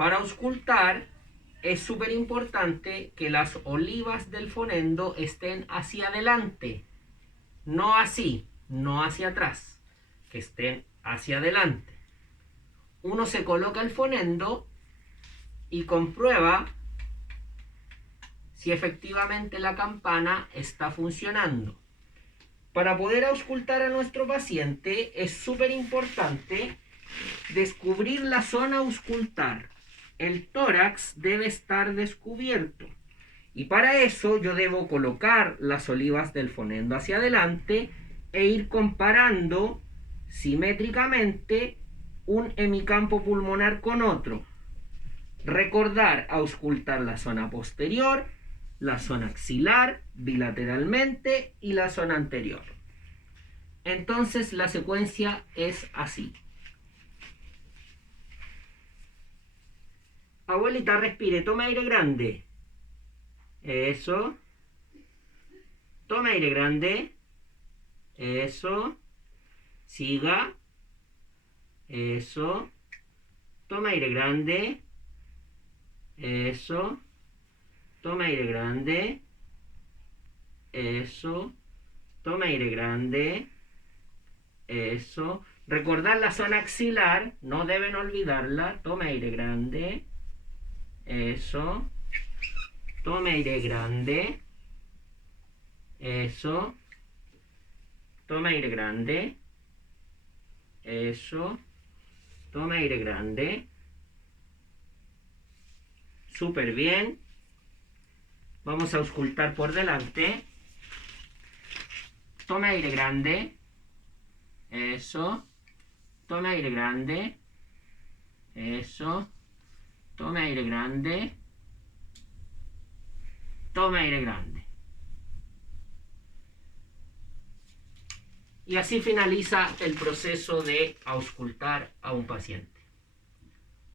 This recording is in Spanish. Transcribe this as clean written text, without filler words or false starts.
Para auscultar es súper importante que las olivas del fonendo estén hacia adelante, no así, no hacia atrás, que estén hacia adelante. Uno se coloca el fonendo y comprueba si efectivamente la campana está funcionando. Para poder auscultar a nuestro paciente es súper importante descubrir la zona auscultar. El tórax debe estar descubierto. Y para eso yo debo colocar las olivas del fonendo hacia adelante e ir comparando simétricamente un hemicampo pulmonar con otro. Recordar auscultar la zona posterior, la zona axilar, bilateralmente y la zona anterior. Entonces la secuencia es así. Abuelita, respire, tome aire grande. Eso. Tome aire grande. Eso. Siga. Eso. Tome aire grande. Eso. Tome aire grande. Eso. Tome aire grande. Eso. Recordar la zona axilar. No deben olvidarla. Tome aire grande. Eso. Tome aire grande. Eso. Tome aire grande. Eso. Tome aire grande. Súper bien. Vamos a auscultar por delante. Tome aire grande. Eso. Tome aire grande. Eso. Tome aire grande. Tome aire grande. Y así finaliza el proceso de auscultar a un paciente.